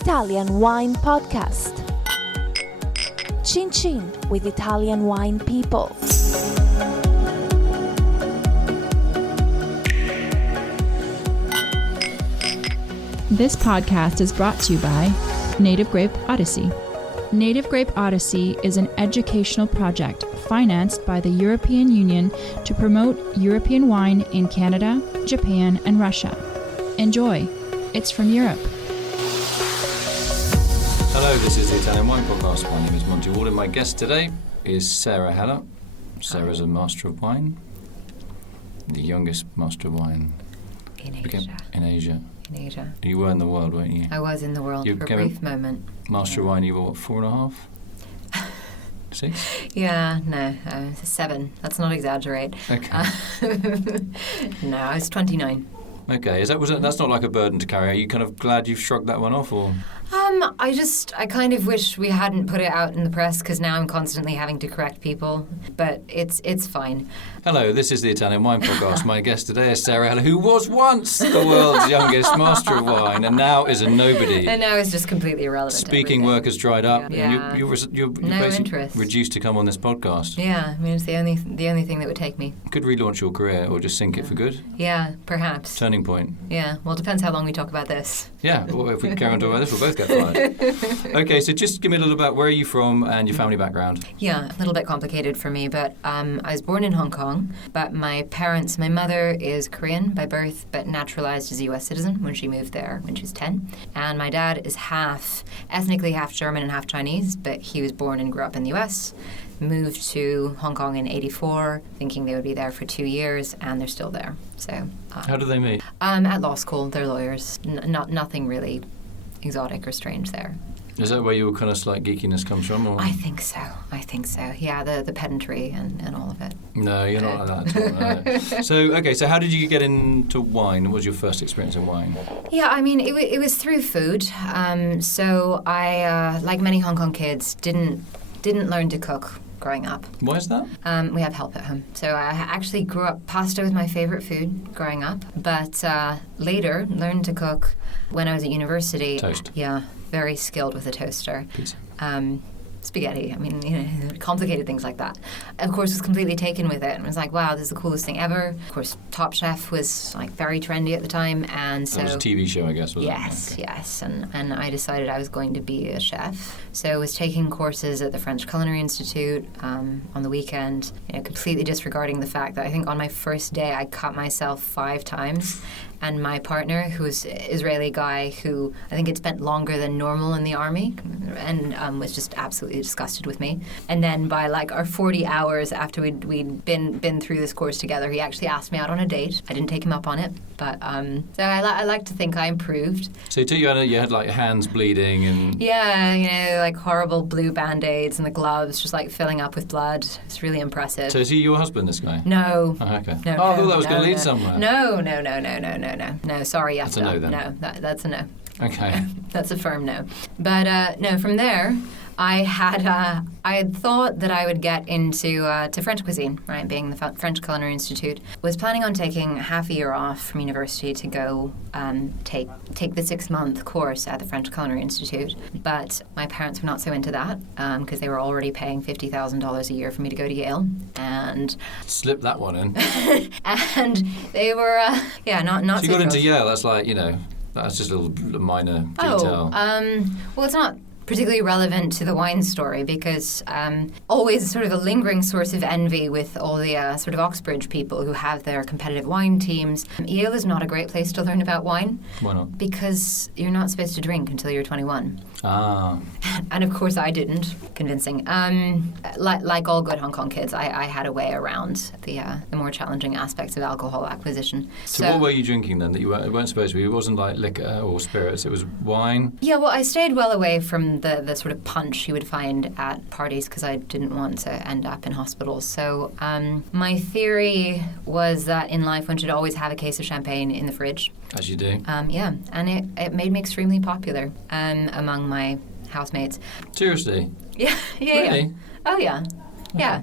Italian Wine Podcast. Chin Chin with Italian wine people. This podcast is brought to you by Native Grape Odyssey. Native Grape Odyssey is an educational project financed by the European Union to promote European wine in Canada, Japan, and Russia. Enjoy. It's from Europe. Hello, this is the Italian Wine Podcast. My name is Monty Waldin. My guest today is Sarah Heller. Sarah's a Master of Wine, the youngest Master of Wine in Asia. In Asia. In Asia. You were in the world, weren't you? I was in the world for a brief moment. Master of Wine, you were what, 4.5? 6? Yeah, no, 7. Let's not exaggerate. Okay. No, I was 29. Okay, that's not like a burden to carry. Are you kind of glad you've shrugged that one off, or? I kind of wish we hadn't put it out in the press because now I'm constantly having to correct people, but it's fine. Hello, this is the Italian Wine Podcast. My guest today is Sarah Heller, who was once the world's youngest Master of Wine and now is a nobody. And now it's just completely irrelevant. Speaking work has dried up. Yeah. You're no basically interest. Reduced to come on this podcast. Yeah, I mean, it's the only thing that would take me. Could relaunch your career or just sink it for good. Yeah, perhaps. Turning point. Yeah, well, it depends how long we talk about this. Yeah, well, if we carry on talking about this, we'll both get fired. Okay, so just give me a little about where are you from and your family background. Yeah, a little bit complicated for me, but I was born in Hong Kong, but my mother is Korean by birth, but naturalized as a U.S. citizen when she moved there when she was 10. And my dad is ethnically half German and half Chinese, but he was born and grew up in the U.S., moved to Hong Kong in 1984, thinking they would be there for 2 years, and they're still there. So how do they meet? At law school. They're lawyers. Nothing really exotic or strange there. Is that where your kind of slight geekiness comes from? Or? I think so. Yeah, the pedantry and all of it. No, you're not like that at all. No. So how did you get into wine? What was your first experience in wine? Yeah, I mean, it was through food. So I, like many Hong Kong kids, didn't learn to cook growing up. Why is that? We have help at home. So I actually grew up, pasta was my favorite food growing up, but later learned to cook when I was at university. Toast. Yeah, very skilled with a toaster. Pizza. Spaghetti, complicated things like that. Of course, was completely taken with it and was like, wow, this is the coolest thing ever. Of course, Top Chef was like very trendy at the time, and so... It was a TV show, I guess, wasn't it? Yes, and I decided I was going to be a chef. So I was taking courses at the French Culinary Institute on the weekend, completely disregarding the fact that I think on my first day I cut myself 5 times. And my partner, who was an Israeli guy who I think had spent longer than normal in the army and was just absolutely disgusted with me. And then by like our 40 hours after we'd been through this course together, he actually asked me out on a date. I didn't take him up on it, but so I like to think I improved. So you had like hands bleeding and... Yeah, like horrible blue Band-Aids and the gloves just like filling up with blood. It's really impressive. So is he your husband, this guy? No. Oh, okay. No, I thought that was going to lead somewhere. No, sorry, yes. That's a no then? No, that's a no. Okay. That's a firm no. But no, from there, I had thought that I would get into to French cuisine, right? Being the French Culinary Institute, was planning on taking half a year off from university to go take the 6-month course at the French Culinary Institute. But my parents were not so into that because they were already paying $50,000 a year for me to go to Yale, and slip that one in. And they were not. So you got into Yale. That's like that's just a little minor detail. Well, it's not particularly relevant to the wine story because always sort of a lingering source of envy with all the sort of Oxbridge people who have their competitive wine teams. Yale is not a great place to learn about wine. Why not? Because you're not supposed to drink until you're 21. Ah. And of course I didn't. Convincing. Like all good Hong Kong kids, I had a way around the more challenging aspects of alcohol acquisition. So what were you drinking then that you weren't supposed to be? It wasn't like liquor or spirits, it was wine? Yeah, well, I stayed well away from the sort of punch you would find at parties because I didn't want to end up in hospitals. So my theory was that in life one should always have a case of champagne in the fridge. As you do. Yeah, and it made me extremely popular among my housemates. Seriously? Yeah. Really? Oh, yeah. Yeah,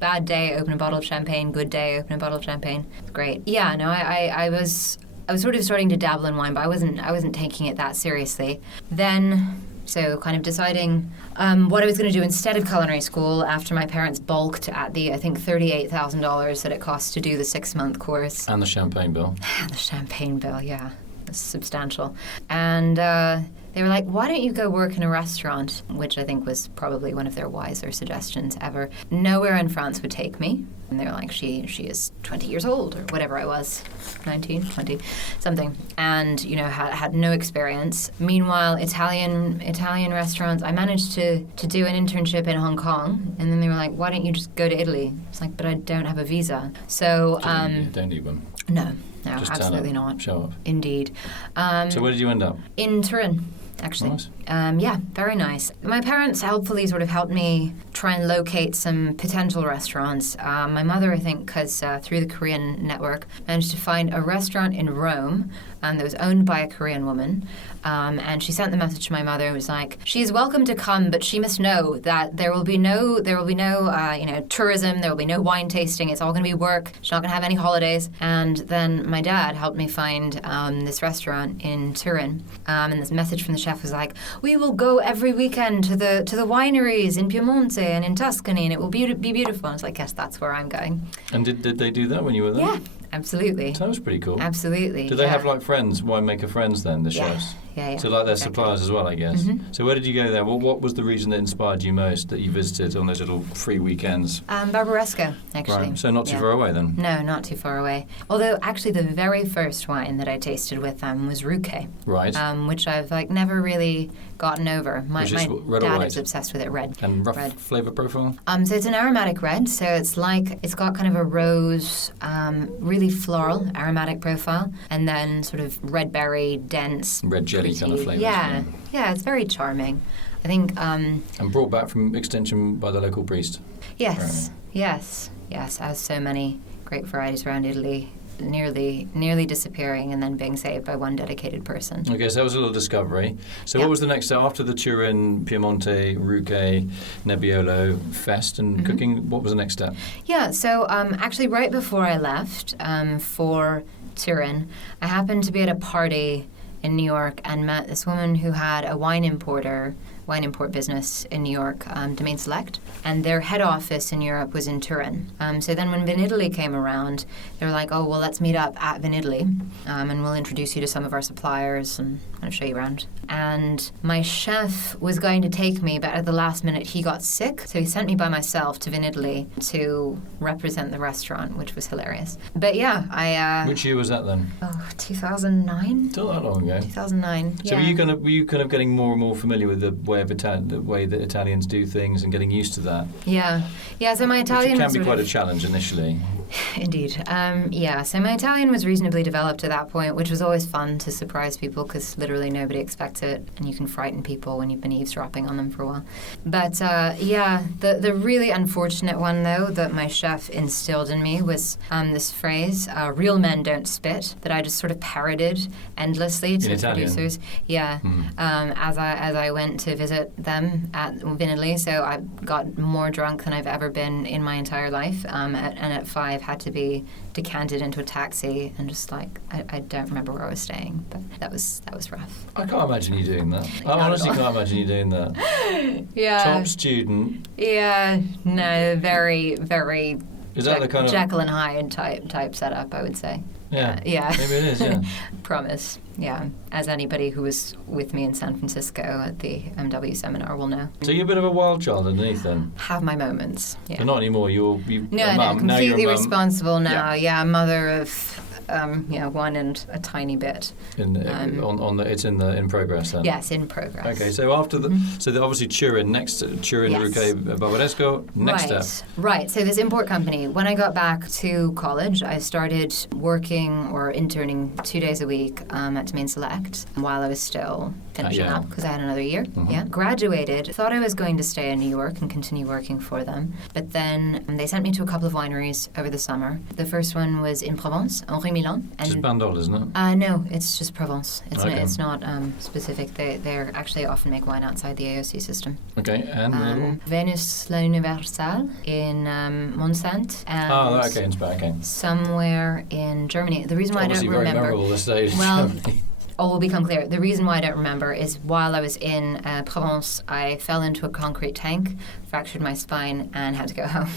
bad day, open a bottle of champagne. Good day, open a bottle of champagne. Great. Yeah, no, I was I was sort of starting to dabble in wine, but I wasn't taking it that seriously. Then, so kind of deciding what I was going to do instead of culinary school after my parents balked at the, I think, $38,000 that it cost to do the 6-month course. And the champagne bill. And the champagne bill, yeah. It's substantial. And they were like, why don't you go work in a restaurant? Which I think was probably one of their wiser suggestions ever. Nowhere in France would take me. And they were like, she is 20 years old, or whatever I was, 19, 20, something. And, you know, had no experience. Meanwhile, Italian restaurants, I managed to do an internship in Hong Kong. And then they were like, why don't you just go to Italy? It's like, but I don't have a visa. So, You don't need one. No, Just absolutely turn up, not. Show up. Indeed. So where did you end up? In Turin, actually. Nice. Yeah, very nice. My parents helpfully sort of helped me try and locate some potential restaurants. My mother, I think, because through the Korean network, managed to find a restaurant in Rome that was owned by a Korean woman. And she sent the message to my mother and was like, she is welcome to come, but she must know that there will be no tourism, there will be no wine tasting, it's all going to be work, she's not going to have any holidays. And then my dad helped me find this restaurant in Turin. And this message from the chef was like, we will go every weekend to the wineries in Piemonte and in Tuscany, and it will be beautiful. And I was like, yes, that's where I'm going. And did they do that when you were there? Yeah, absolutely. So that was pretty cool. Absolutely. Did they have like friends, winemaker friends then, the chefs? Yeah. So like their exactly. suppliers as well, I guess. Mm-hmm. So where did you go there? What was the region that inspired you most that you visited on those little free weekends? Barbaresco, actually. Right. So not too far away then? No, not too far away. Although actually the very first wine that I tasted with them was Ruquet. Right. Which I've never really gotten over. My red or dad white? is obsessed with it, red. And rough red. flavour profile? So it's an aromatic red, so it's got kind of a rose, really floral aromatic profile, and then sort of red berry, dense. Red jelly kind of flavours. Yeah, it's very charming. I think. And brought back from extension by the local priest. Yes, as so many great varieties around Italy. Nearly disappearing and then being saved by one dedicated person. Okay, so that was a little discovery. So what was the next step after the Turin, Piemonte, Ruquet, Nebbiolo Fest and cooking? What was the next step? Yeah, so actually right before I left for Turin, I happened to be at a party in New York and met this woman who had a wine import business in New York, Domain Select, and their head office in Europe was in Turin. So then when Vinitaly came around, they were like, oh, well, let's meet up at Vinitaly, and we'll introduce you to some of our suppliers and kind of show you around. And my chef was going to take me, but at the last minute he got sick, so he sent me by myself to Vinitaly to represent the restaurant, which was hilarious. But yeah, I... Which year was that then? 2009? Still that long ago. 2009, So were you kind of getting more and more familiar with the way that Italians do things and getting used to that? Yeah. So my Italian Which can was be quite a challenge initially. Indeed. So my Italian was reasonably developed at that point, which was always fun to surprise people because literally nobody expects it, and you can frighten people when you've been eavesdropping on them for a while. But the really unfortunate one, though, that my chef instilled in me was this phrase, real men don't spit, that I just sort of parroted endlessly to producers. Yeah. As I went to visit them at Vinitaly, so I got more drunk than I've ever been in my entire life, and at 5 had to be decanted into a taxi and just I don't remember where I was staying, but that was rough. I can't imagine you doing that. I honestly can't imagine you doing that. Yeah. Top student. Yeah. No, very, very Is that the kind of Jekyll and Hyde type setup, I would say. Yeah. Maybe it is, yeah. Promise. Yeah. As anybody who was with me in San Francisco at the MW seminar will know. So you're a bit of a wild child underneath then? Have my moments. Yeah. But not anymore. You're a mum. Completely responsible now. Yeah. A mother of one and a tiny bit. It's in progress then. Yes, in progress. Okay, so after obviously Turin, Ruquet, Barbaresco, next step. Right. So this import company. When I got back to college, I started working or interning 2 days a week at Domain Select while I was still finishing up because I had another year. Mm-hmm. Yeah. Graduated. Thought I was going to stay in New York and continue working for them, but then they sent me to a couple of wineries over the summer. The first one was in Provence, Henri Milan. It's just Bandol, isn't it? No, it's just Provence. It's not specific. They actually often make wine outside the AOC system. Okay, and Venus La Universale in Montsant. And in Spain. Okay. Somewhere in Germany. The reason why Obviously I don't remember. very memorable this stage. Well, will become clear. The reason why I don't remember is while I was in Provence, I fell into a concrete tank, fractured my spine, and had to go home.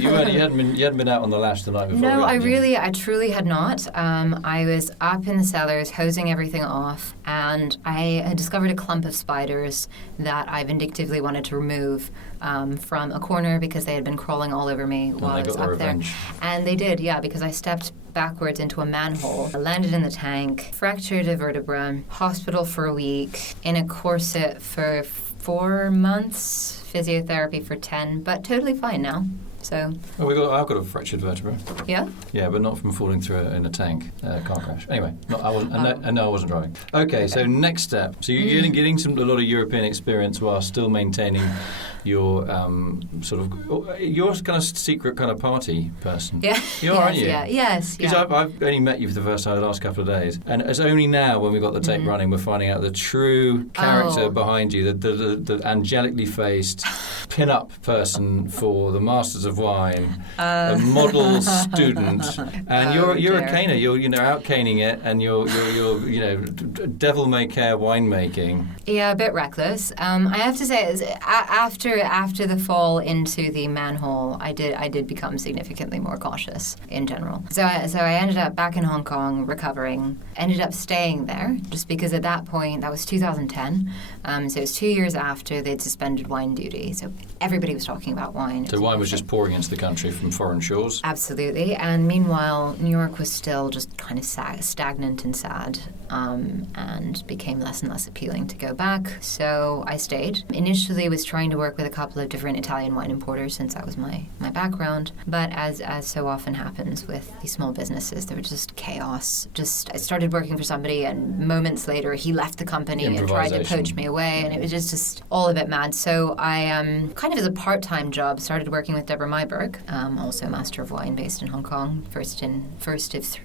You hadn't been out on the lash the night before. No, I truly had not. I was up in the cellars, hosing everything off, and I had discovered a clump of spiders that I vindictively wanted to remove from a corner because they had been crawling all over me while I was up there. And they did, yeah, because I stepped backwards into a manhole, landed in the tank, fractured a vertebra, hospital for a week, in a corset for 4 months, physiotherapy for 10, but totally fine now. So. I've got a fractured vertebra. Yeah. Yeah, but not from falling through in a tank car crash. Anyway, I wasn't driving. Okay, so next step. So you're getting a lot of European experience while still maintaining your you're kind of secret kind of party person. Yeah. You are, aren't you? Yeah. Yes. Because I've only met you for the first time the last couple of days, and it's only now when we got the tape running we're finding out the true character behind you, the angelically faced pin-up person for the Masters of Wine, a model student, and you're a caner. You're out caning it, and you're devil may care winemaking. Yeah, a bit reckless. I have to say, after the fall into the manhole, I did become significantly more cautious in general. So I ended up back in Hong Kong recovering. Ended up staying there just because at that point, that was 2010. So it was 2 years after they'd suspended wine duty. So everybody was talking about wine. So wine was just pouring into the country from foreign shores? Absolutely. And meanwhile, New York was still just kind of stagnant and sad, and became less and less appealing to go back. So I stayed. Initially was trying to work with a couple of different Italian wine importers since that was my background. But as so often happens with these small businesses, there was just chaos. I started working for somebody and moments later he left the company and tried to poach me away, and it was just all a bit mad. So I kind of as a part-time job started working with Debra Meiburg, also Master of Wine based in Hong Kong,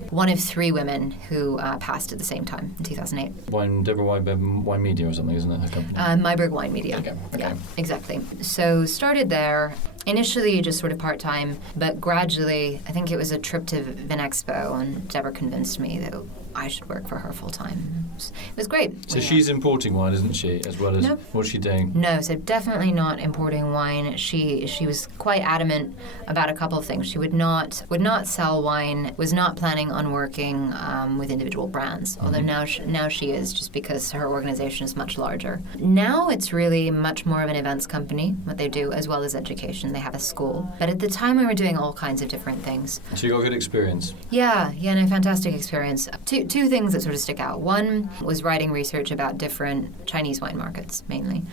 one of three women who passed at the same time in 2008. Debra Meiburg Wine Media or something, isn't it, her company? Meiburg Wine Media. Okay. Yeah, exactly. So started there. Initially just sort of part-time, but gradually, I think it was a trip to Vinexpo, and Debra convinced me that I should work for her full-time. It was great. So she's importing wine, isn't she, as well as... No. What's she doing? No, so definitely not importing wine. She was quite adamant about a couple of things. She would not sell wine, was not planning on working with individual brands, although now she is, just because her organization is much larger. Now it's really much more of an events company, what they do, as well as education. They have a school. But at the time we were doing all kinds of different things. So you got good experience? Yeah, no, fantastic experience. Two things that sort of stick out. One was writing research about different Chinese wine markets, mainly.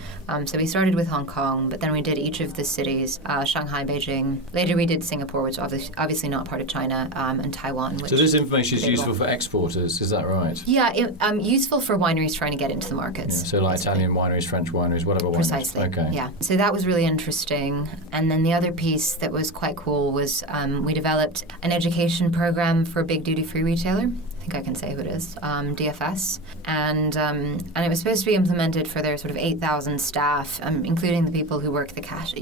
So we started with Hong Kong, but then we did each of the cities, Shanghai, Beijing. Later we did Singapore, which obviously not part of China, and Taiwan. So this information is useful for exporters, is that right? Yeah, useful for wineries trying to get into the markets. Yeah, so like Italian wineries, French wineries, whatever wineries. Precisely, okay. Yeah. So that was really interesting. And then the other piece that was quite cool was we developed an education program for a big duty-free retailer. I think I can say who it is, DFS, and it was supposed to be implemented for their sort of 8,000 staff, including the people who work the cash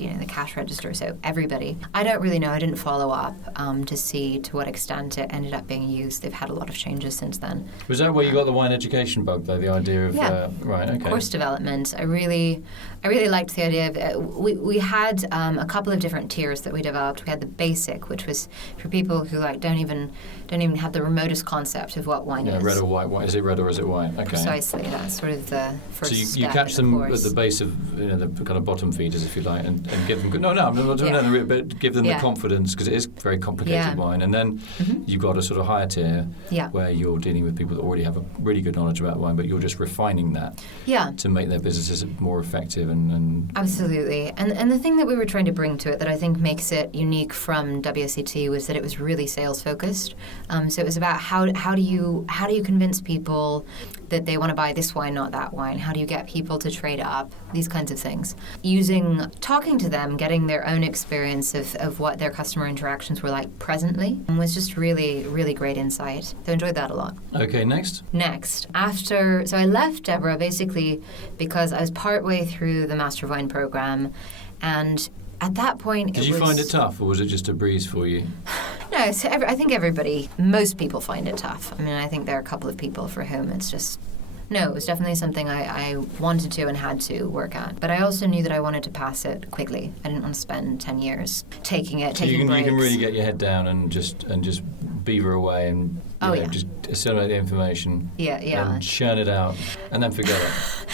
register, so everybody. I don't really know. I didn't follow up to see to what extent it ended up being used. They've had a lot of changes since then. Was that where you got the wine education bug, though? The idea of right, okay. Course development. I really liked the idea of we had a couple of different tiers that we developed. We had the basic, which was for people who don't even have the remotest concept of what wine is. Red or white wine. Is it red or is it white? Okay. Precisely. That's sort of the first step. So you catch them at the base of the kind of bottom feeders, if you like, and give them. I'm not doing that, but give them the confidence, because it is very complicated wine. And then you've got a sort of higher tier where you're dealing with people that already have a really good knowledge about wine, but you're just refining that to make their businesses more effective and Absolutely. And the thing that we were trying to bring to it that I think makes it unique from WSET was that it was really sales focused. So it was about how do do you convince people that they want to buy this wine, not that wine? How do you get people to trade up? These kinds of things. Talking to them, getting their own experience of what their customer interactions were like presently was just really, really great insight. So I enjoyed that a lot. Okay, next. So I left Debra basically because I was partway through the Master of Wine program, and at that point Did you find it tough, or was it just a breeze for you? No, so I think most people find it tough. I mean, I think there are a couple of people for whom it's just... No, it was definitely something I wanted to and had to work at. But I also knew that I wanted to pass it quickly. I didn't want to spend 10 years taking breaks. You can really get your head down and just beaver away and just assimilate the information. And churn it out and then forget it.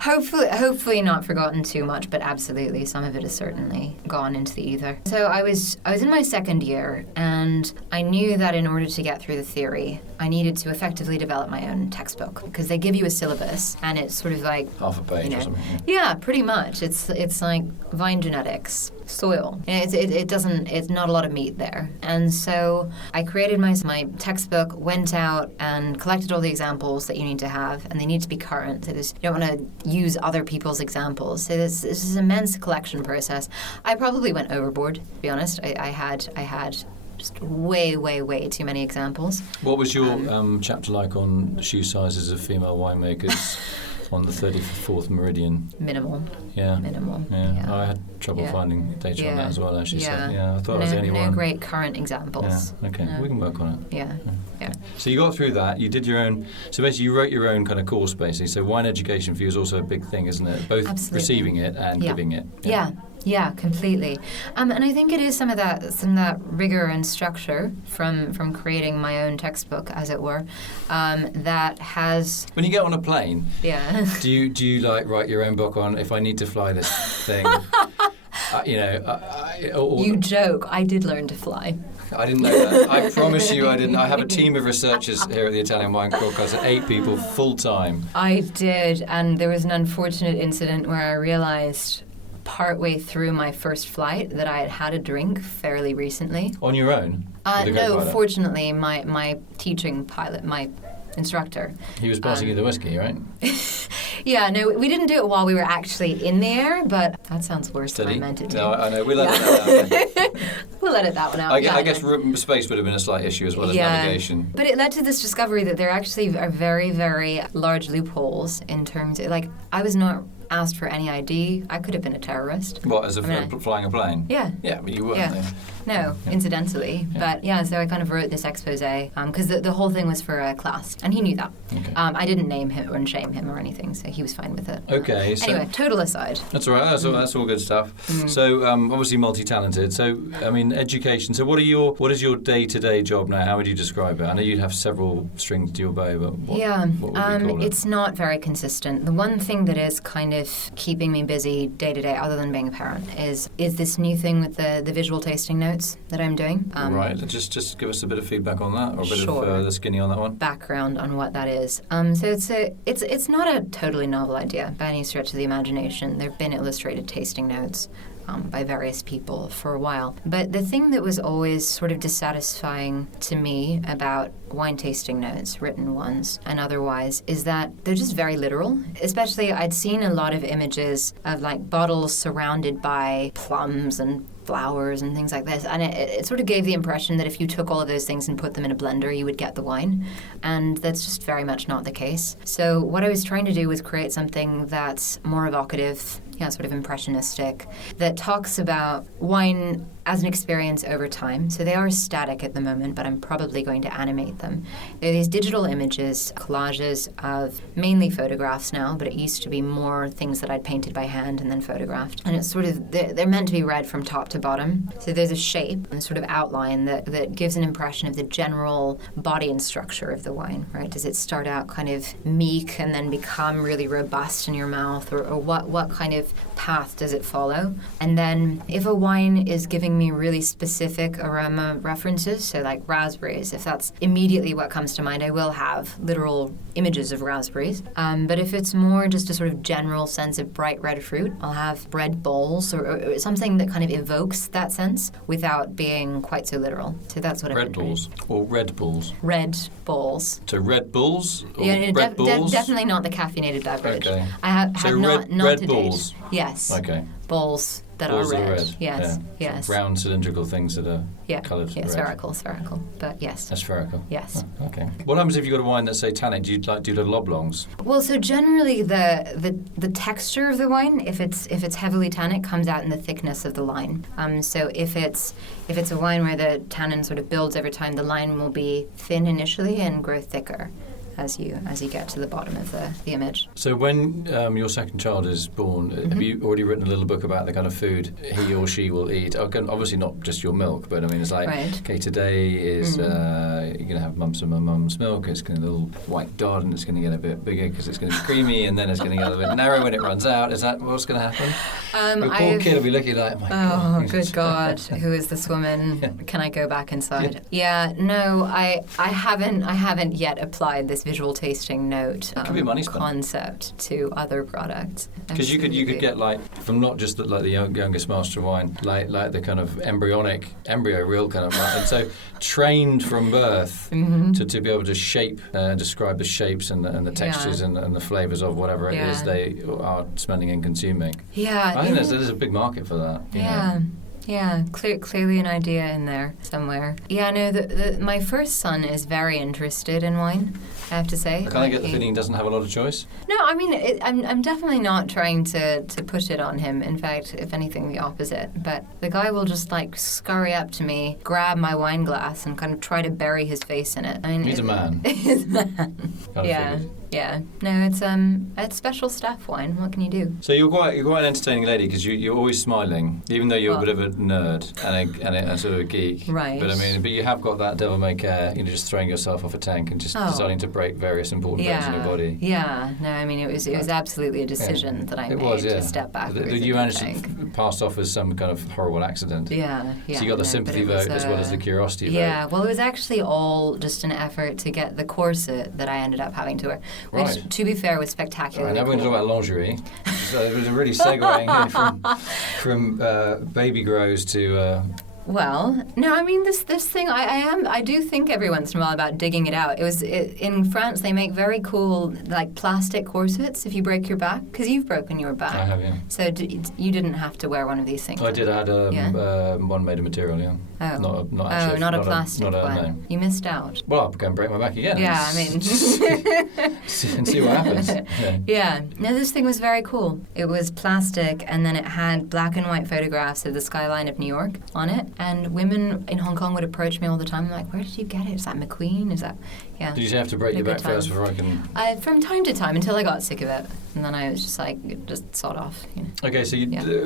Hopefully not forgotten too much, but absolutely some of it has certainly gone into the ether. So I was in my second year, and I knew that in order to get through the theory, I needed to effectively develop my own textbook, because they give you a syllabus, and it's sort of like half a page or something. Yeah, pretty much. It's like vine genetics, soil. It's not a lot of meat there. And so I created my textbook, went out and collected all the examples that you need to have, and they need to be current. So you don't want to use other people's examples. So this is an immense collection process. I probably went overboard, to be honest. I had just way, way, way too many examples. What was your chapter like on shoe sizes of female winemakers on the 34th meridian? Minimal. Yeah. Minimal. Yeah. I had trouble finding data on that as well, actually. Yeah. So, I thought I was the only one. No great current examples. Yeah. Okay. We can work on it. Yeah. So you got through that. You did your own. So basically, you wrote your own kind of course, basically. So wine education for you is also a big thing, isn't it? Both receiving it and giving it. Yeah, completely. And I think it is some of that rigor and structure from creating my own textbook, as it were, that has... When you get on a plane, do you like write your own book on if I need to fly this thing? You joke. I did learn to fly. I didn't know that. I promise you I didn't. I have a team of researchers here at the Italian Wine Broadcast, 8 people full-time. I did, and there was an unfortunate incident where I realized partway through my first flight that I had a drink fairly recently. On your own? No, fortunately, my teaching pilot, my instructor. He was passing you the whiskey, right? Yeah, no, we didn't do it while we were actually in the air, but that sounds worse than I meant it to. No, I know. We'll edit that out. We'll edit that one out. I guess space would have been a slight issue as well as navigation. But it led to this discovery that there actually are very, very large loopholes in terms of, I was not asked for any ID. I could have been a terrorist. What, as flying a plane? Yeah. Yeah, but you weren't. Yeah. No, incidentally. Yeah. But so I kind of wrote this expose because the whole thing was for a class, and he knew that. Okay. I didn't name him or shame him or anything, so he was fine with it. Okay. Anyway, total aside. That's all right. That's all good stuff. So obviously multi-talented. So I mean, education. So what is your day-to-day job now? How would you describe it? I know you'd have several strings to your bow, but what would we call it? It's not very consistent. The one thing that is kind of keeping me busy day to day, other than being a parent, is this new thing with the visual tasting notes that I'm doing. Right. Just give us a bit of feedback on that, or a bit of the skinny on that one. Background on what that is. So it's not a totally novel idea by any stretch of the imagination. There have been illustrated tasting notes by various people for a while. But the thing that was always sort of dissatisfying to me about wine tasting notes, written ones and otherwise, is that they're just very literal. Especially I'd seen a lot of images of bottles surrounded by plums and flowers and things like this, and it sort of gave the impression that if you took all of those things and put them in a blender, you would get the wine, and that's just very much not the case. So what I was trying to do was create something that's more evocative, sort of impressionistic, that talks about wine as an experience over time. So they are static at the moment, but I'm probably going to animate them. They're these digital images, collages of mainly photographs now, but it used to be more things that I'd painted by hand and then photographed. And it's sort of, they're meant to be read from top to bottom. So there's a shape and a sort of outline that gives an impression of the general body and structure of the wine, right? Does it start out kind of meek and then become really robust in your mouth, or what kind of of path does it follow. And then if a wine is giving me really specific aroma references, so like raspberries, if that's immediately what comes to mind, I will have literal images of raspberries. But if it's more just a sort of general sense of bright red fruit, I'll have bread bowls or something that kind of evokes that sense without being quite so literal. So that's what Red Bulls or Red Bulls? Red Bulls. So Red Bulls or Yeah, Red Bulls? Definitely not the caffeinated beverage. Okay. I have So not red to Bulls? date. Yes. Okay. Bowls that Balls are that red. are red. Yes. Yeah. Yes. Round cylindrical things that are Yeah. coloured Yeah. red. Spherical. But yes. That's spherical. Yes. Oh, okay. What happens if you've got a wine that's, say, tannic? Do you do the oblongs? Well, so generally the texture of the wine, if it's heavily tannic, comes out in the thickness of the line. So if it's a wine where the tannin sort of builds over time, the line will be thin initially and grow thicker as you get to the bottom of the image. So when your second child is born, have you already written a little book about the kind of food he or she will eat? Obviously not just your milk, but I mean it's like, Right. okay, today is you're going to have some of mum's milk. It's going to be a little white dot and it's going to get a bit bigger because it's going to be creamy, and then it's going to get a bit narrow when it runs out. Is that what's going to happen? The poor kid will be looking like, oh, good God, who is this woman? Yeah. Can I go back inside? Yeah, no, I haven't yet applied this visual tasting note Could be money spent. concept to other products. Because you could get like from not just the youngest master of wine, like the kind of embryo real kind of wine, and so trained from birth to be able to shape, describe the shapes and the textures and the flavors of whatever it is they are smelling and consuming. Yeah, I think there's a big market for that. you know. Yeah, clearly an idea in there somewhere. Yeah, no, my first son is very interested in wine, I have to say. I kind of get the feeling he doesn't have a lot of choice. No, I mean, I'm definitely not trying to push it on him. In fact, if anything, the opposite. But the guy will just, like, scurry up to me, grab my wine glass, and kind of try to bury his face in it. I mean, He's a man. He's a man. Kind of figures. Yeah. No, it's special stuff wine. What can you do? So you're quite an entertaining lady because you're always smiling, even though you're a bit of a nerd and a sort of a geek. Right. But you have got that devil-may-care care, just throwing yourself off a tank and just deciding to break various important bones in your body. Yeah. No, I mean it was absolutely a decision that I made to step back. You managed to pass off as some kind of horrible accident. Yeah. So you got the sympathy vote as well as the curiosity vote. Yeah. Well, it was actually all just an effort to get the corset that I ended up having to wear. Right. Which, to be fair, was spectacular. Right, now we're going to talk about lingerie. So it was a really segueing from baby grows to... Well, no, I mean this thing. I do think every once in a while about digging it out. In France they make very cool like plastic corsets if you break your back, because you've broken your back. I have, yeah. So you didn't have to wear one of these things. I did. I had one made of material, yeah. Oh. Not actually. Not a plastic one. No. You missed out. Well, I'll go and break my back again. Yeah, I mean. and see what happens. Yeah. No, this thing was very cool. It was plastic, and then it had black and white photographs of the skyline of New York on it. And women in Hong Kong would approach me all the time, like, where did you get it? Is that McQueen? Is that... Yeah. Did you have to break your back first before I can... From time to time, until I got sick of it. And then I was just like, just sod off. You know. Okay, so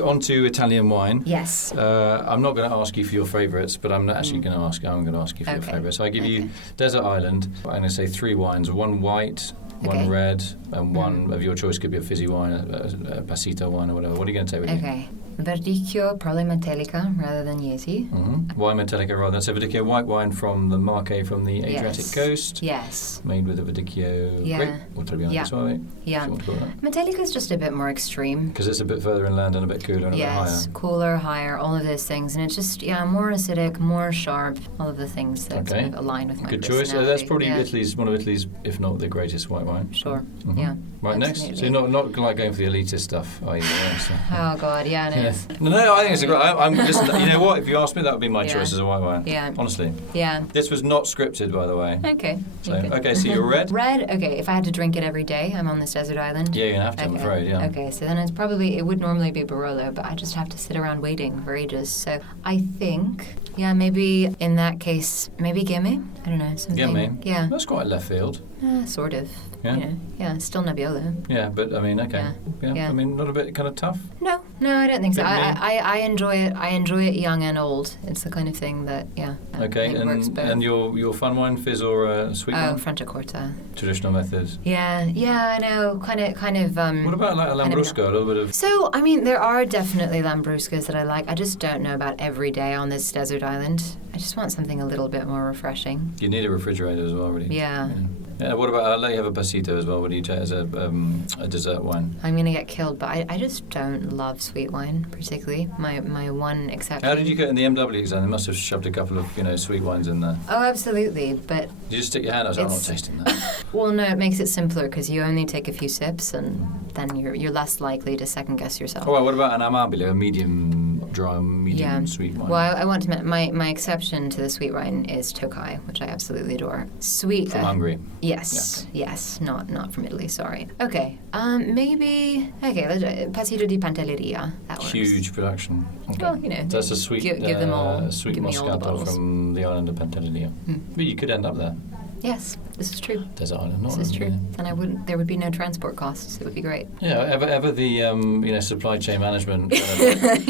on to Italian wine. Yes. I'm not going to ask you for your favourites, but I'm not actually going to ask you. I'm going to ask you for your favourites. So I give you Desert Island. I'm going to say 3 wines, 1 white, 1 red, and 1 of your choice could be a fizzy wine, a passito wine or whatever. What are you going to take with you? Okay. Verdicchio, probably Metallica rather than Yesi. Mm-hmm. Wine Metallica rather than... So Verdicchio, white wine from the Marche from the Adriatic coast. Yes. Made with a Verdicchio grape, or Trebbiano di Suave. Yeah. Metallica is just a bit more extreme. Because it's a bit further inland and a bit cooler and a bit higher. Yes, cooler, higher, all of those things. And it's just, more acidic, more sharp, all of the things that sort of align with my Good choice. That's probably one of Italy's, if not the greatest white wine. Sure, Mm-hmm. yeah. Right, absolutely. next. So you're not like going for the elitist stuff, are you? Oh, God, yeah, it is. No, I think it's a great... Listen, you know what? If you asked me, that would be my choice as a white wine. Yeah. Honestly. Yeah. This was not scripted, by the way. Okay. So you're red? Red, okay. If I had to drink it every day, I'm on this desert island. Yeah, you're going to have to, I'm afraid, yeah. Okay, so then it would normally be Barolo, but I just have to sit around waiting for ages. So I think, maybe in that case, maybe Gimme? I don't know, something. Gimme? Yeah. That's quite left field. Sort of. Yeah? Yeah, still Nebbiolo. Yeah, but I mean, okay. Yeah. I mean, not a bit kind of tough? No, I don't think think so. Fit me? I enjoy it. I enjoy it young and old. It's the kind of thing that, Okay, it works both. and your fun wine, fizz or sweet wine? Franciacorta. Traditional methods. Yeah, I know. Kind of. What about like a Lambrusco? A little bit of. So, I mean, there are definitely Lambruscas that I like. I just don't know about every day on this desert island. I just want something a little bit more refreshing. You need a refrigerator as well, really. Yeah. What about? I'll let you have a pasito as well. What do you take as a dessert wine? I'm gonna get killed, but I just don't love sweet wine particularly. My one exception. How did you get in the MW exam? They must have shoved a couple of sweet wines in there. Oh, absolutely, but You just stick your hand out. I'm not tasting that. well, no, it makes it simpler because you only take a few sips, and then you're less likely to second guess yourself. Oh, well, what about an amabile, a medium dry, medium sweet wine? Well, I want to. My exception to the sweet wine is Tokai, which I absolutely adore. Sweet From Hungary. Yes, not from Italy. Sorry. Okay, maybe. Okay, Pasito di Pantelleria. That works. Huge production. Okay. Well, That's a sweet, give them all. sweet give me all the Moscato bottles. from the island of Pantelleria. But you could end up there. Yes, this is true. Desert island, not This is true, yeah. and there would be no transport costs. It would be great. Yeah, ever the supply chain management. Do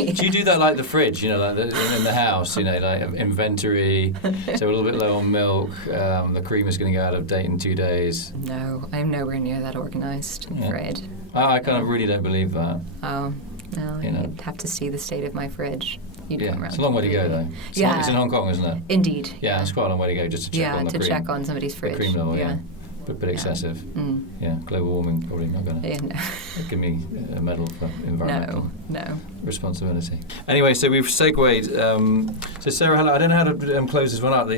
you do that like the fridge? Like in the house. Like inventory. So a little bit low on milk. The cream is going to go out of date in 2 days. No, I'm nowhere near that organized. I'm afraid. I kind of really don't believe that. Oh, no, you'd have to see the state of my fridge. You'd come around. It's a long way to go though. It's in Hong Kong, isn't it? Indeed. Yeah, it's quite a long way to go just to check on the cream. check on somebody's fridge. The cream level, yeah. A bit excessive. Yeah, global warming probably not going to give me a medal for environmental responsibility. Anyway, so we've segued. So Sarah, I don't know how to close this one up.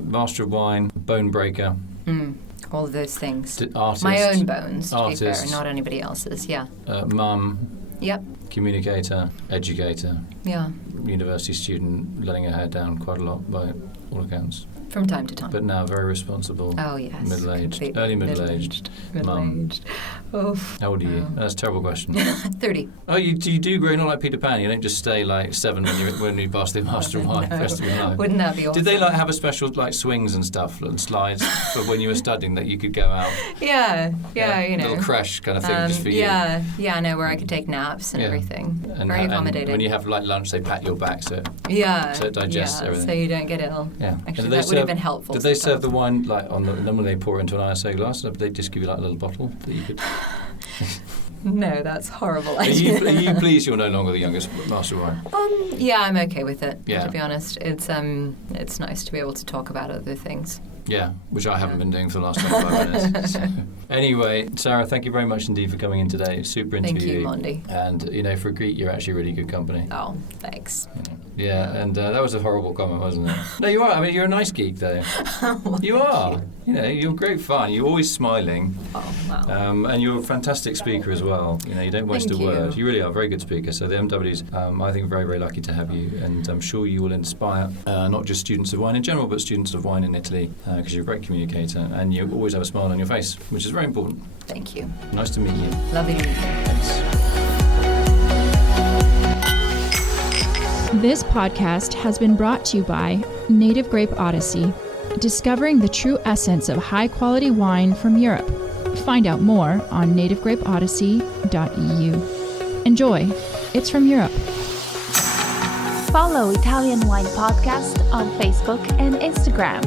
Master of Wine, Bone Breaker. All of those things. Artist. My own bones, to artist, be fair, not anybody else's. Yeah. Mum. Yep. Communicator, educator. Yeah. University student, letting her hair down quite a lot by all accounts. From time to time. But now very responsible. Oh, yes. Middle-aged. Early middle-aged. Mum. Oh. How old are you? That's a terrible question. 30. Oh, you do grow not like Peter Pan. You don't just stay like 7 when you pass the Master of Wine rest of your life. Wouldn't that be awesome? Did they have a special swings and stuff and slides for when you were studying that you could go out? Yeah, little creche kind of thing just for you. Yeah, where I could take naps and everything. And very accommodating. And when you have lunch, they pat your back so it digests everything. So you don't get ill. Yeah. Actually, that would have been helpful. Did they serve the wine normally they pour it into an ISO glass? Or did they just give you a little bottle that you could? No, that's horrible. Are you pleased you're no longer the youngest Master of Wine? Yeah, I'm okay with it. Yeah. To be honest, it's nice to be able to talk about other things. Yeah, which I haven't been doing for the last 25 minutes. So. Anyway, Sarah, thank you very much indeed for coming in today. Super interview. Thank you, Monty. And, for Greek, you're actually really good company. Oh, thanks. Yeah, and that was a horrible comment, wasn't it? No, you are. I mean, you're a nice geek, though. You are. You're great fun. You're always smiling. Oh, wow. And you're a fantastic speaker as well. You don't waste a word. You really are a very good speaker. So the MW's, I think, very, very lucky to have you. And I'm sure you will inspire not just students of wine in general, but students of wine in Italy, because you're a great communicator and you always have a smile on your face, which is very important. Thank you. Nice to meet you. Lovely to meet you. Thanks. This podcast has been brought to you by Native Grape Odyssey, discovering the true essence of high-quality wine from Europe. Find out more on nativegrapeodyssey.eu. Enjoy. It's from Europe. Follow Italian Wine Podcast on Facebook and Instagram.